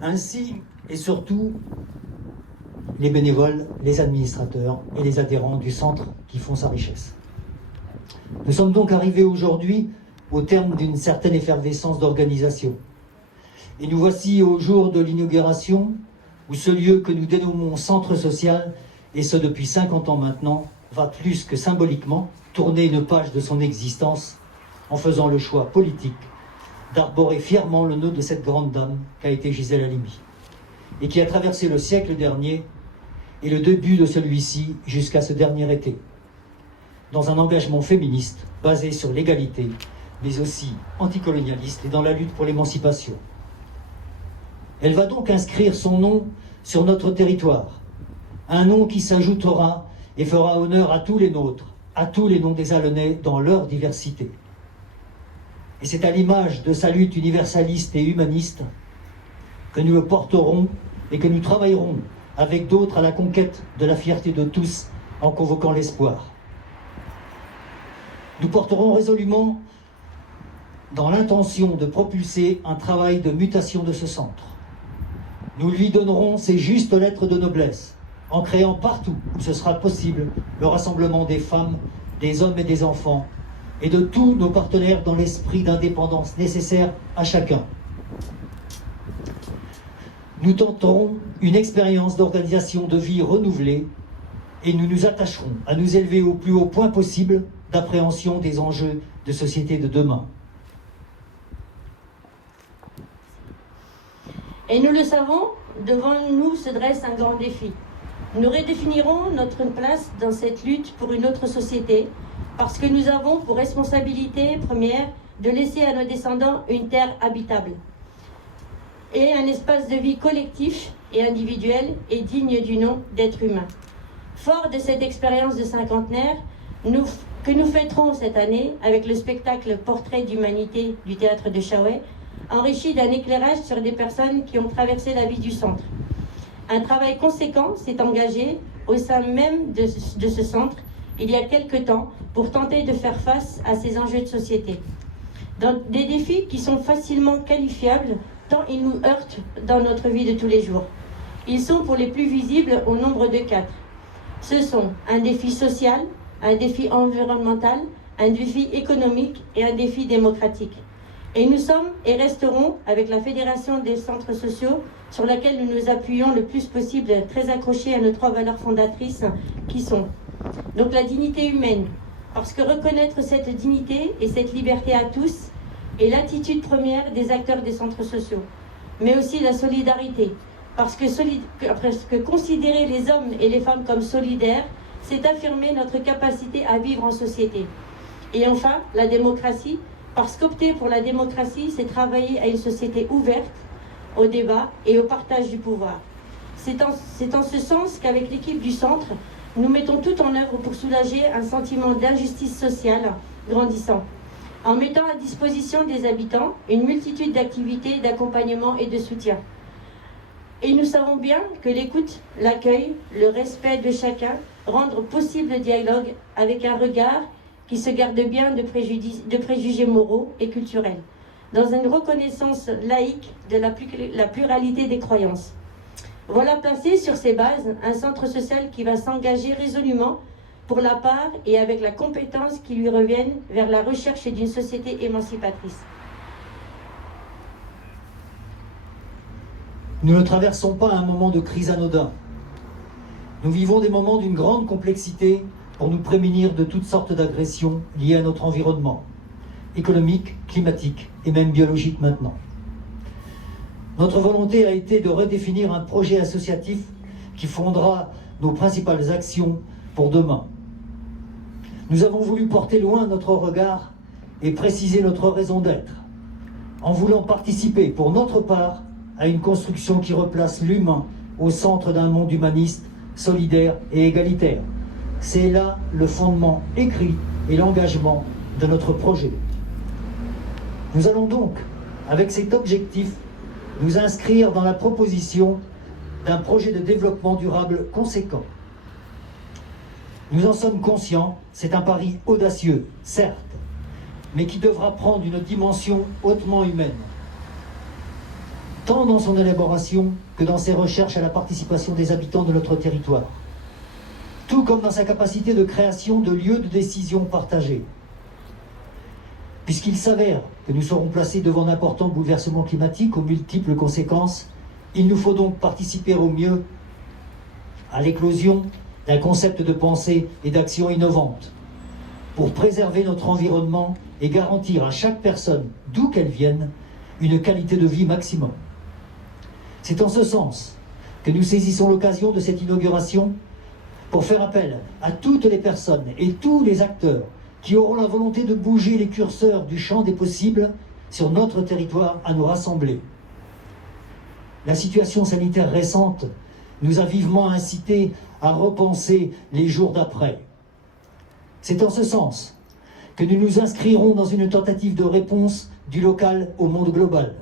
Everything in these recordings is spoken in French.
Ainsi, et surtout, les bénévoles, les administrateurs et les adhérents du centre qui font sa richesse. Nous sommes donc arrivés aujourd'hui au terme d'une certaine effervescence d'organisation. Et nous voici au jour de l'inauguration, où ce lieu que nous dénommons centre social, et ce depuis 50 ans maintenant, va plus que symboliquement tourner une page de son existence en faisant le choix politique d'arborer fièrement le nœud de cette grande dame qu'a été Gisèle Halimi, et qui a traversé le siècle dernier et le début de celui-ci jusqu'à ce dernier été, dans un engagement féministe basé sur l'égalité, mais aussi anticolonialiste et dans la lutte pour l'émancipation. Elle va donc inscrire son nom sur notre territoire, un nom qui s'ajoutera et fera honneur à tous les nôtres, à tous les noms des Allenais dans leur diversité. Et c'est à l'image de sa lutte universaliste et humaniste que nous le porterons et que nous travaillerons avec d'autres à la conquête de la fierté de tous en convoquant l'espoir. Nous porterons résolument dans l'intention de propulser un travail de mutation de ce centre. Nous lui donnerons ses justes lettres de noblesse, en créant partout où ce sera possible le rassemblement des femmes, des hommes et des enfants, et de tous nos partenaires dans l'esprit d'indépendance nécessaire à chacun. Nous tenterons une expérience d'organisation de vie renouvelée et nous nous attacherons à nous élever au plus haut point possible d'appréhension des enjeux de société de demain. Et nous le savons, devant nous se dresse un grand défi. Nous redéfinirons notre place dans cette lutte pour une autre société, parce que nous avons pour responsabilité première de laisser à nos descendants une terre habitable et un espace de vie collectif et individuel et digne du nom d'être humain. Fort de cette expérience de cinquantenaire, que nous fêterons cette année avec le spectacle Portrait d'humanité du théâtre de Chaouet, enrichi d'un éclairage sur des personnes qui ont traversé la vie du centre. Un travail conséquent s'est engagé au sein même de ce centre il y a quelque temps pour tenter de faire face à ces enjeux de société. Dans des défis qui sont facilement qualifiables tant ils nous heurtent dans notre vie de tous les jours. Ils sont pour les plus visibles au nombre de 4. Ce sont un défi social, un défi environnemental, un défi économique et un défi démocratique. Et nous sommes et resterons, avec la Fédération des centres sociaux, sur laquelle nous nous appuyons le plus possible, très accrochés à nos 3 valeurs fondatrices, qui sont donc la dignité humaine, parce que reconnaître cette dignité et cette liberté à tous est l'attitude première des acteurs des centres sociaux, mais aussi la solidarité, parce que considérer les hommes et les femmes comme solidaires, c'est affirmer notre capacité à vivre en société. Et enfin, la démocratie, parce qu'opter pour la démocratie, c'est travailler à une société ouverte au débat et au partage du pouvoir. C'est en ce sens qu'avec l'équipe du centre, nous mettons tout en œuvre pour soulager un sentiment d'injustice sociale grandissant, en mettant à disposition des habitants une multitude d'activités, d'accompagnement et de soutien. Et nous savons bien que l'écoute, l'accueil, le respect de chacun rendent possible le dialogue avec un regard qui se garde bien de préjugés moraux et culturels, dans une reconnaissance laïque de la pluralité des croyances. Voilà placé sur ces bases un centre social qui va s'engager résolument pour la part et avec la compétence qui lui reviennent vers la recherche d'une société émancipatrice. Nous ne traversons pas un moment de crise anodin. Nous vivons des moments d'une grande complexité pour nous prémunir de toutes sortes d'agressions liées à notre environnement, économique, climatique et même biologique maintenant. Notre volonté a été de redéfinir un projet associatif qui fondera nos principales actions pour demain. Nous avons voulu porter loin notre regard et préciser notre raison d'être, en voulant participer pour notre part à une construction qui replace l'humain au centre d'un monde humaniste, solidaire et égalitaire. C'est là le fondement écrit et l'engagement de notre projet. Nous allons donc, avec cet objectif, nous inscrire dans la proposition d'un projet de développement durable conséquent. Nous en sommes conscients, c'est un pari audacieux, certes, mais qui devra prendre une dimension hautement humaine. tant dans son élaboration que dans ses recherches à la participation des habitants de notre territoire, tout comme dans sa capacité de création de lieux de décision partagés. Puisqu'il s'avère que nous serons placés devant d'importants bouleversements climatiques aux multiples conséquences, il nous faut donc participer au mieux à l'éclosion d'un concept de pensée et d'action innovante pour préserver notre environnement et garantir à chaque personne, d'où qu'elle vienne, une qualité de vie maximum. C'est en ce sens que nous saisissons l'occasion de cette inauguration pour faire appel à toutes les personnes et tous les acteurs qui auront la volonté de bouger les curseurs du champ des possibles sur notre territoire à nous rassembler. La situation sanitaire récente nous a vivement incités à repenser les jours d'après. C'est en ce sens que nous nous inscrirons dans une tentative de réponse du local au monde global,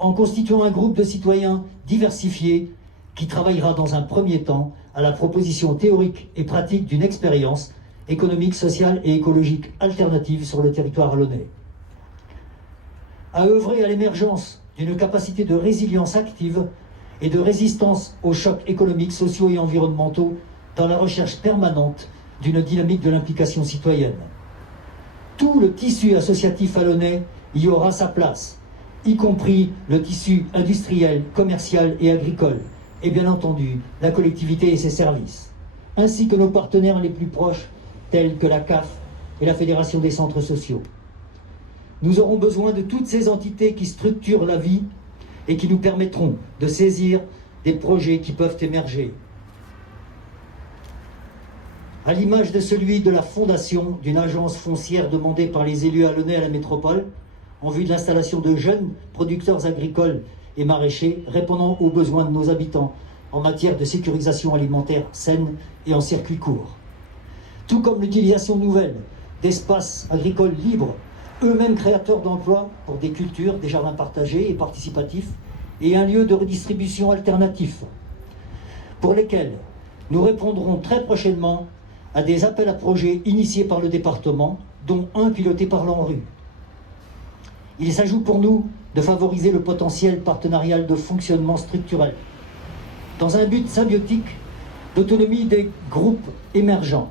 en constituant un groupe de citoyens diversifiés qui travaillera dans un premier temps à la proposition théorique et pratique d'une expérience économique, sociale et écologique alternative sur le territoire alonnais, à œuvrer à l'émergence d'une capacité de résilience active et de résistance aux chocs économiques, sociaux et environnementaux dans la recherche permanente d'une dynamique de l'implication citoyenne. Tout le tissu associatif alonnais y aura sa place, y compris le tissu industriel, commercial et agricole, et bien entendu la collectivité et ses services, ainsi que nos partenaires les plus proches, tels que la CAF et la Fédération des centres sociaux. Nous aurons besoin de toutes ces entités qui structurent la vie et qui nous permettront de saisir des projets qui peuvent émerger. À l'image de celui de la fondation d'une agence foncière demandée par les élus alonnais à la métropole, en vue de l'installation de jeunes producteurs agricoles et maraîchers répondant aux besoins de nos habitants en matière de sécurisation alimentaire saine et en circuit court. Tout comme l'utilisation nouvelle d'espaces agricoles libres, eux-mêmes créateurs d'emplois pour des cultures, des jardins partagés et participatifs, et un lieu de redistribution alternatif, pour lesquels nous répondrons très prochainement à des appels à projets initiés par le département, dont un piloté par l'ANRU. Il s'agit pour nous de favoriser le potentiel partenarial de fonctionnement structurel, dans un but symbiotique d'autonomie des groupes émergents,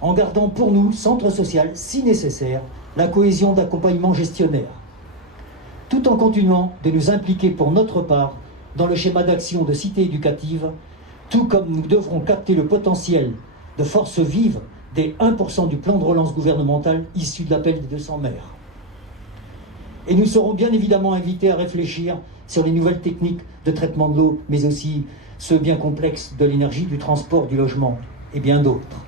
en gardant pour nous, centre social, si nécessaire, la cohésion d'accompagnement gestionnaire, tout en continuant de nous impliquer pour notre part dans le schéma d'action de cité éducative, tout comme nous devrons capter le potentiel de force vive des 1% du plan de relance gouvernemental issu de l'appel des 200 maires. Et nous serons bien évidemment invités à réfléchir sur les nouvelles techniques de traitement de l'eau, mais aussi ceux bien complexes de l'énergie, du transport, du logement et bien d'autres.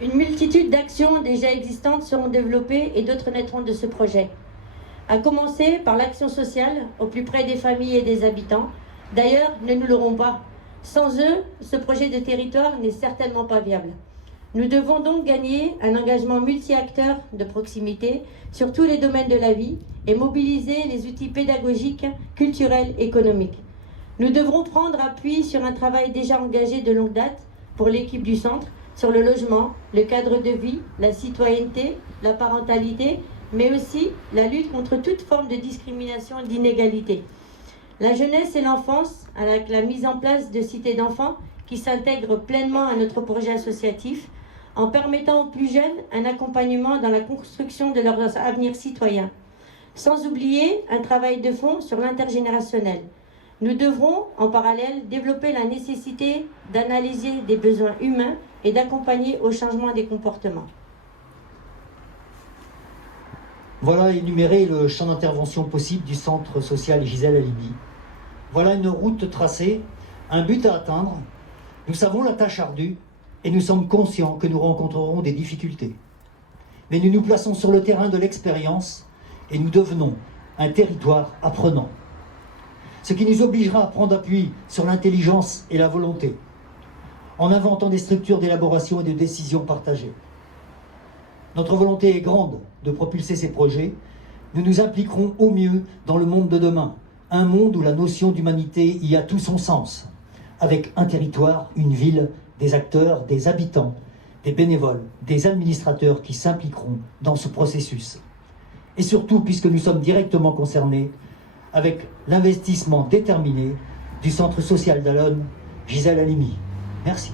Une multitude d'actions déjà existantes seront développées et d'autres naîtront de ce projet. À commencer par l'action sociale au plus près des familles et des habitants. D'ailleurs, ne nous l'aurons pas. Sans eux, ce projet de territoire n'est certainement pas viable. Nous devons donc gagner un engagement multi-acteurs de proximité sur tous les domaines de la vie et mobiliser les outils pédagogiques, culturels, économiques. Nous devrons prendre appui sur un travail déjà engagé de longue date pour l'équipe du centre, sur le logement, le cadre de vie, la citoyenneté, la parentalité, mais aussi la lutte contre toute forme de discrimination et d'inégalité. La jeunesse et l'enfance, avec la mise en place de cités d'enfants qui s'intègrent pleinement à notre projet associatif, en permettant aux plus jeunes un accompagnement dans la construction de leur avenir citoyen. Sans oublier un travail de fond sur l'intergénérationnel. Nous devrons, en parallèle, développer la nécessité d'analyser des besoins humains et d'accompagner au changement des comportements. Voilà énuméré le champ d'intervention possible du centre social Gisèle Halimi. Voilà une route tracée, un but à atteindre. Nous savons la tâche ardue et nous sommes conscients que nous rencontrerons des difficultés. Mais nous nous plaçons sur le terrain de l'expérience et nous devenons un territoire apprenant. Ce qui nous obligera à prendre appui sur l'intelligence et la volonté, en inventant des structures d'élaboration et de décision partagées. Notre volonté est grande de propulser ces projets. Nous nous impliquerons au mieux dans le monde de demain, un monde où la notion d'humanité y a tout son sens, avec un territoire, une ville, des acteurs, des habitants, des bénévoles, des administrateurs qui s'impliqueront dans ce processus. et surtout puisque nous sommes directement concernés avec l'investissement déterminé du Centre social d'Allonnes, Gisèle Halimi. Merci.